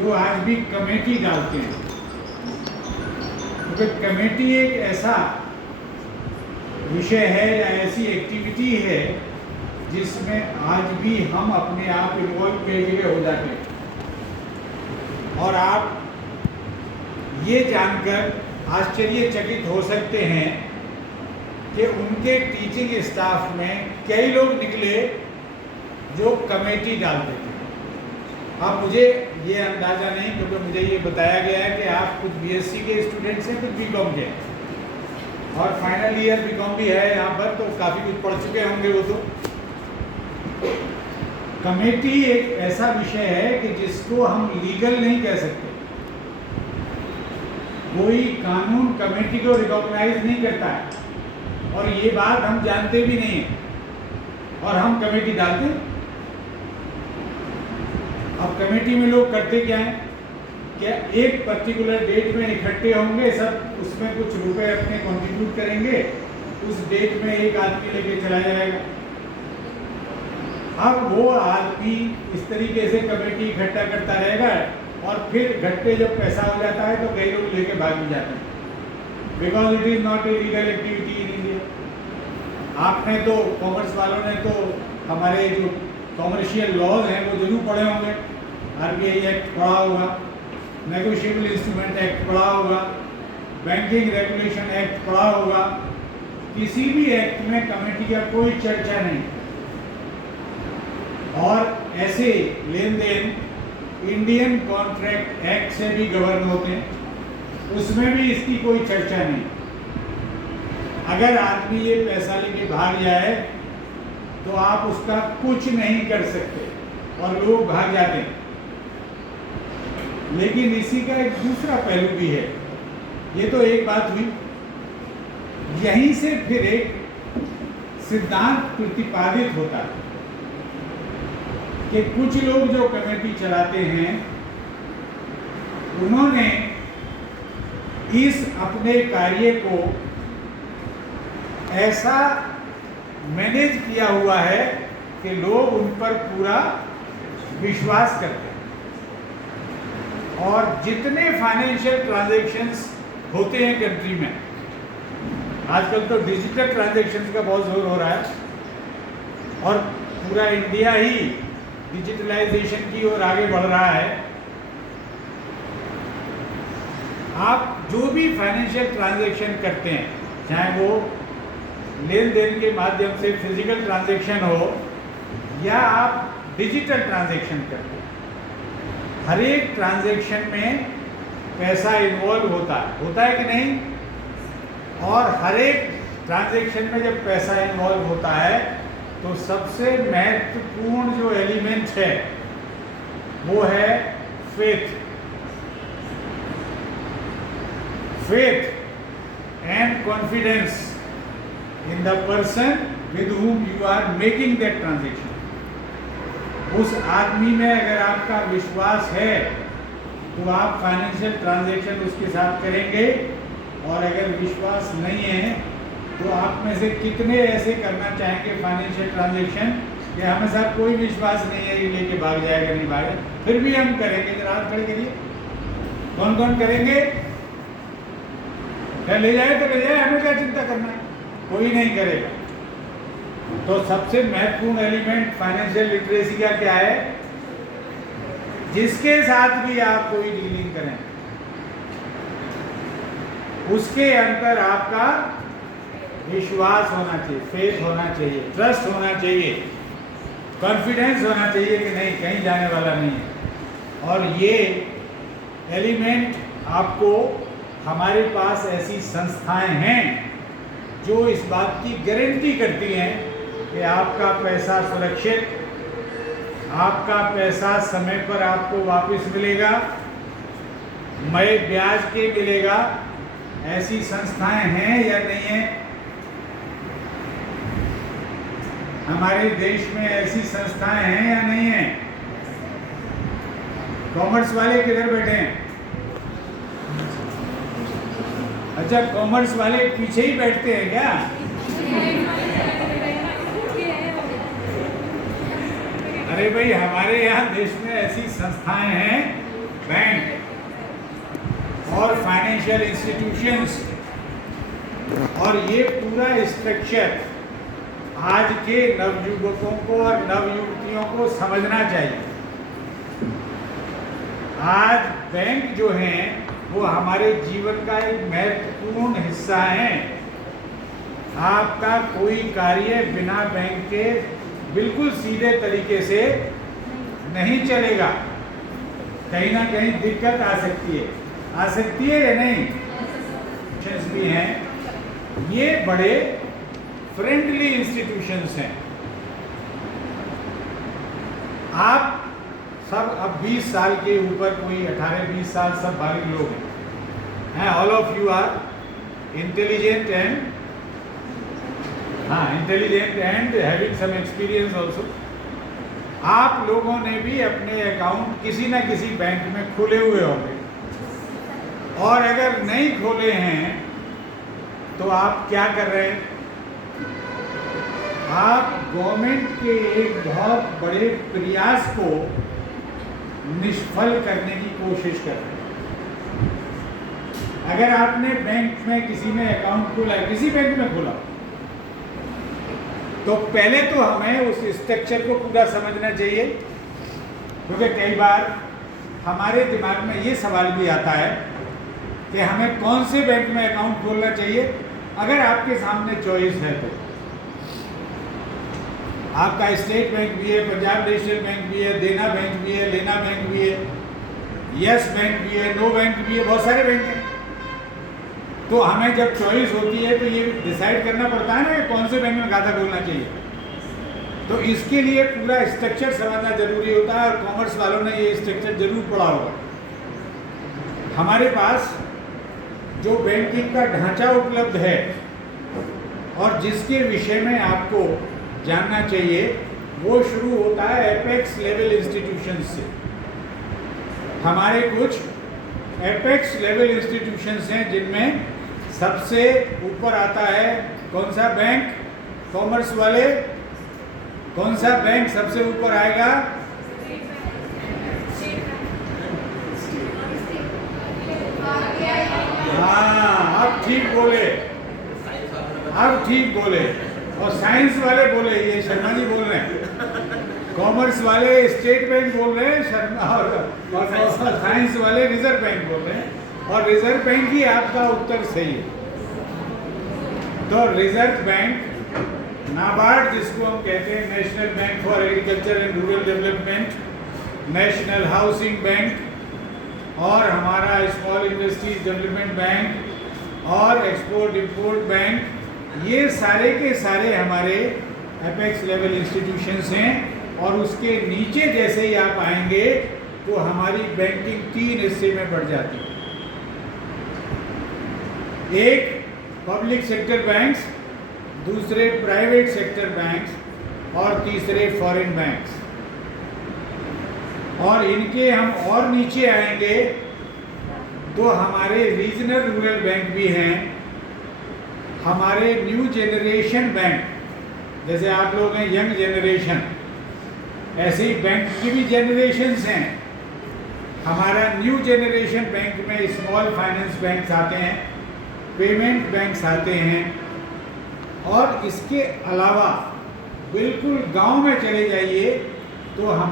जो आज भी कमेटी डालते हैं, क्योंकि कमेटी एक ऐसा विषय है या ऐसी एक्टिविटी है जिसमें आज भी हम अपने आप इन्वॉल्व कई जगह हो जाते हैं। और आप ये जानकर आश्चर्यचकित हो सकते हैं कि उनके टीचिंग स्टाफ में कई लोग निकले जो कमेटी डालते थे। अब मुझे ये अंदाज़ा नहीं, क्योंकि मुझे ये बताया गया है कि आप कुछ बीएससी के स्टूडेंट्स हैं, कुछ बीकॉम के, और फाइनल ईयर बीकॉम भी है यहाँ पर, तो काफ़ी कुछ पढ़ चुके होंगे वो तो। कमेटी एक ऐसा विषय है कि जिसको हम लीगल नहीं कह सकते। कोई कानून कमेटी को रिकॉग्नाइज नहीं करता है, और ये बात हम जानते भी नहीं है, और हम कमेटी डालते हैं। अब कमेटी में लोग करते क्या हैं, क्या एक पर्टिकुलर डेट में इकट्ठे होंगे सब, उसमें कुछ रुपए अपने कंट्रीब्यूट करेंगे, उस डेट में एक आदमी लेके चला जाएगा। अब वो आदमी इस तरीके से कमेटी इकट्ठा करता रहेगा, और फिर घट्टे जब पैसा हो जाता है तो कई लोग लेके भाग भी जाते हैं, because it is not a legal activity in India. आपने तो, कॉमर्स वालों ने तो हमारे जो कॉमर्शियल लॉज हैं वो जरूर पढ़े होंगे। आरबीआई एक्ट पढ़ा होगा, नेगोशिएबल इंस्ट्रूमेंट एक्ट पढ़ा होगा, बैंकिंग रेगुलेशन एक्ट पढ़ा होगा। किसी भी एक्ट में कमेटी का कोई चर्चा नहीं, और ऐसे लेन देन इंडियन कॉन्ट्रैक्ट एक्ट से भी गवर्न होते हैं, उसमें भी इसकी कोई चर्चा नहीं। अगर आदमी ये पैसा लेके भाग जाए तो आप उसका कुछ नहीं कर सकते, और लोग भाग जाते हैं। लेकिन इसी का एक दूसरा पहलू भी है। ये तो एक बात हुई, यहीं से फिर एक सिद्धांत प्रतिपादित होता है कि कुछ लोग जो कमेटी चलाते हैं, उन्होंने इस अपने कार्य को ऐसा मैनेज किया हुआ है कि लोग उन पर पूरा विश्वास करते हैं। और जितने फाइनेंशियल ट्रांजैक्शंस होते हैं कंट्री में, आजकल तो डिजिटल ट्रांजैक्शंस का बहुत जोर हो रहा है, और पूरा इंडिया ही डिजिटलाइजेशन की ओर आगे बढ़ रहा है। आप जो भी फाइनेंशियल ट्रांजैक्शन करते हैं, चाहे वो लेन देन के माध्यम से फिजिकल ट्रांजैक्शन हो या आप डिजिटल ट्रांजैक्शन करते हैं, हर एक ट्रांजैक्शन में पैसा इन्वॉल्व होता है कि नहीं? और हर एक ट्रांजैक्शन में जब पैसा इन्वॉल्व होता है तो सबसे महत्वपूर्ण जो एलिमेंट है वो है faith and confidence in the person with whom you are making that transaction. उस आदमी में अगर आपका विश्वास है तो आप फाइनेंशियल ट्रांजैक्शन उसके साथ करेंगे, और अगर विश्वास नहीं है तो आप में से कितने ऐसे करना चाहेंगे फाइनेंशियल ट्रांजैक्शन कि हमें साहब कोई विश्वास नहीं है, ये लेके भाग जाएगा नहीं भागेगा, फिर भी हम करेंगे। जरा हाथ खड़े करिए, कौन कौन करेंगे? क्या ले जाए तो ले जाए, हमें क्या चिंता करना है, कोई नहीं करेगा। तो सबसे महत्वपूर्ण एलिमेंट फाइनेंशियल लिटरेसी का क्या है? जिसके साथ भी आप कोई डीलिंग करें उसके अंदर आपका विश्वास होना चाहिए, फेथ होना चाहिए, ट्रस्ट होना चाहिए, कॉन्फिडेंस होना चाहिए कि नहीं, कहीं जाने वाला नहीं है। और ये एलिमेंट आपको, हमारे पास ऐसी संस्थाएं हैं जो इस बात की गारंटी करती हैं कि आपका पैसा सुरक्षित, आपका पैसा समय पर आपको वापस मिलेगा, मई ब्याज के मिलेगा। ऐसी संस्थाएं हैं या नहीं है? हमारे देश में ऐसी संस्थाएं हैं या नहीं है? कॉमर्स वाले किधर बैठे हैं? अच्छा, कॉमर्स वाले पीछे ही बैठते हैं क्या? अरे भाई, हमारे यहाँ देश में ऐसी संस्थाएं हैं बैंक और फाइनेंशियल इंस्टीट्यूशंस और ये पूरा स्ट्रक्चर आज के नवयुवकों को और नवयुवतियों को समझना चाहिए। आज बैंक जो हैं वो हमारे जीवन का एक महत्वपूर्ण हिस्सा है। आपका कोई कार्य बिना बैंक के बिल्कुल सीधे तरीके से नहीं चलेगा। कहीं ना कहीं दिक्कत आ सकती है या नहीं? भी हैं, ये बड़े फ्रेंडली इंस्टीट्यूशंस हैं। आप सब अब 20 साल के ऊपर, कोई 18-20 साल, सब बालिग लोग हैं। All of you are intelligent and having some experience also. आप लोगों ने भी अपने अकाउंट किसी ना किसी बैंक में खोले हुए होंगे, और अगर नहीं खोले हैं तो आप क्या कर रहे हैं? आप गवर्नमेंट के एक बहुत बड़े प्रयास को निष्फल करने की कोशिश कर रहे हैं। अगर आपने बैंक में किसी में अकाउंट खोला है, किसी बैंक में खोला, तो पहले तो हमें उस स्ट्रक्चर को पूरा समझना चाहिए, क्योंकि कई बार हमारे दिमाग में ये सवाल भी आता है कि हमें कौन से बैंक में अकाउंट खोलना चाहिए। अगर आपके सामने चॉइस है तो आपका स्टेट बैंक भी है, पंजाब नेशनल बैंक भी है, देना बैंक भी है, लेना बैंक भी है, यस बैंक भी है, नो बैंक भी है, बहुत सारे बैंक हैं। तो हमें जब चॉइस होती है तो ये डिसाइड करना पड़ता है ना कि कौन से बैंक में खाता खोलना चाहिए। तो इसके लिए पूरा स्ट्रक्चर समझना जरूरी होता है, और कॉमर्स वालों ने ये स्ट्रक्चर जरूर पढ़ा होगा। हमारे पास जो बैंकिंग का ढांचा उपलब्ध है और जिसके विषय में आपको जानना चाहिए, वो शुरू होता है एपेक्स लेवल इंस्टीट्यूशन से। हमारे कुछ एपेक्स लेवल इंस्टीट्यूशंस हैं, जिनमें सबसे ऊपर आता है कौन सा बैंक? कॉमर्स वाले। कौन सा बैंक सबसे ऊपर आएगा? हाँ, अब ठीक बोले। और साइंस वाले बोले, ये शर्मा जी बोल रहे हैं। कॉमर्स वाले स्टेट बैंक बोल रहे हैं, शर्मा, और साइंस वाले रिजर्व बैंक बोल रहे हैं। और रिजर्व बैंक ही आपका उत्तर सही है। तो रिजर्व बैंक, नाबार्ड जिसको हम कहते हैं, national bank for agriculture and rural development, national housing bank, और हमारा स्मॉल इंडस्ट्रीज डेवलपमेंट बैंक और एक्सपोर्ट इंपोर्ट बैंक, ये सारे के सारे हमारे एपेक्स लेवल इंस्टीट्यूशंस हैं। और उसके नीचे जैसे ही आप आएंगे तो हमारी बैंकिंग 3 हिस्से में बढ़ जाती है। एक पब्लिक सेक्टर बैंक्स, दूसरे प्राइवेट सेक्टर बैंक्स, और तीसरे फॉरेन बैंक्स। और इनके हम और नीचे आएंगे तो हमारे रीजनल रूरल बैंक भी हैं, हमारे न्यू जनरेशन बैंक, जैसे आप लोग हैं यंग जनरेशन, ऐसे ही बैंक की भी जनरेशन्स हैं। हमारा न्यू जनरेशन बैंक में स्मॉल फाइनेंस बैंक्स आते हैं, पेमेंट बैंक्स आते हैं, और इसके अलावा बिल्कुल गांव में चले जाइए तो हम